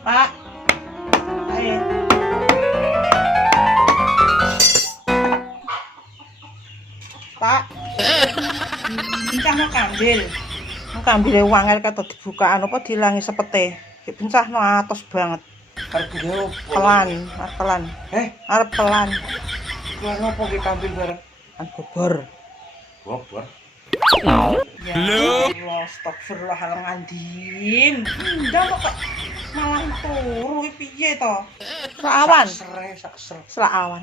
Pak. Ayo. Pak. Pincah mau kambil. Mau kambil wangel kata dibukaan apa dilangi sepete. Pincah no atos banget. Arep ngewe Pelan, pelan. Arep pelan. Kuwi ngopo ki kambil bareng? Kan bobor. Bobor. Ya Allah, astagfirullahaladzim. Ndang kok malah turu iki piye to? Selawan. Selawan.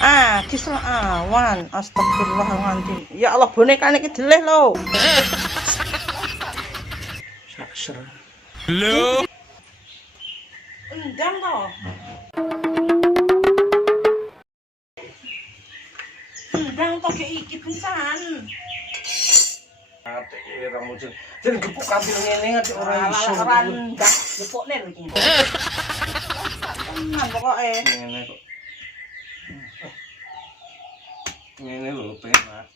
Ah, ki selawan. Astagfirullahaladzim. Ya Allah, bonekane iki deleh lho. Sak ser. Lho. Ndang to. Ndang to ki iki pisan. Ate ora muncul. Jen gepuk kambil ngene ate ora iso. Ora ndak gepukne lho iki. Tenan pokoke. Ngene kok. Ngene lho penak.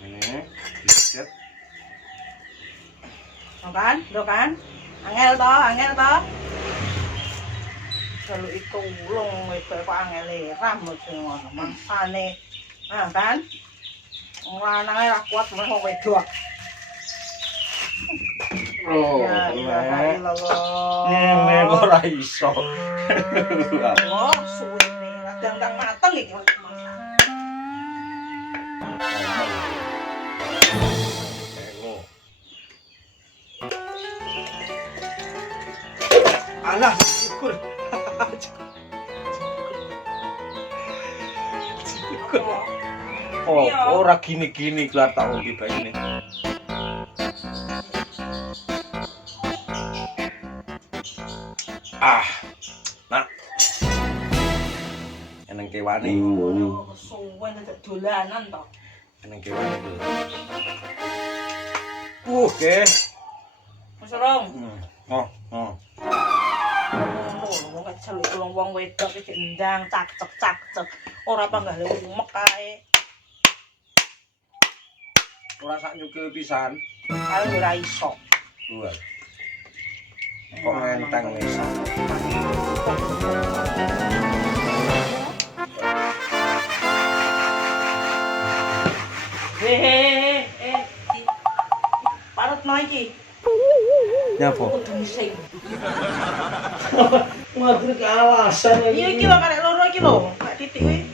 Ngene diset. Lo kan? Angel to. Kalau itu ulung itu kok angele rambut ngono. Mangsane. Nah kan? Wong lanange ra kuat meh wong wedok. Oh, Ya ilallah. ngene kok ora iso. Oh, suwene kadang-kadang mateng iki masak. Alah, syukur. Oh, ora gini-gini kelar tak umbi bayi ini. Ah, nak. Eneng kewane. Suwen aja dolanan to. Eneng kewane itu. Oke. Wis rong. Oh, oh. Wong kecel wong wedok iki ndang cak-cek. Ora panggale umek kae. Ora sak nyukil pisan. Kale ora iso. Dua. Kok ngenteng wis. Parutno iki. Nyapa? Kudu ngising. Ngatur ke alasan Iya iki lho karek loro iki lho. Kak titik kuwi.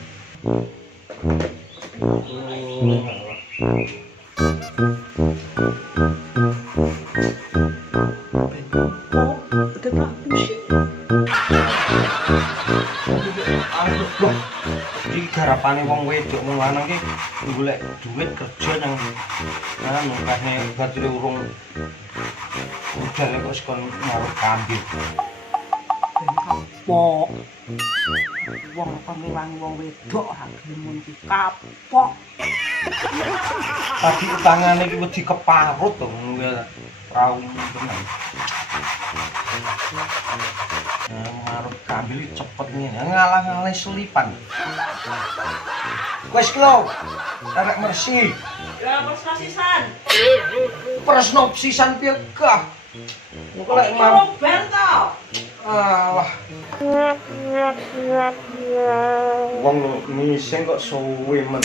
Iki garapane wong wedok wong lanang ki golek duit kerja nang anu kene batire urung udan kok sekon ngaruh kambil. Kapok. Wong pemilangi wong wedok ora gelem mun iki kapok. Tadi utangane iki wedi keparut to ngono ya. Raung tenan. Ngaruh kambil cepet ngene ngalah-ngalah selipan. Wes klo. Arek mersi. Ya persno sisan. Presno sisan piye gah. Engko lek mau bar to. alah. Wong lu ngising kok suwe men.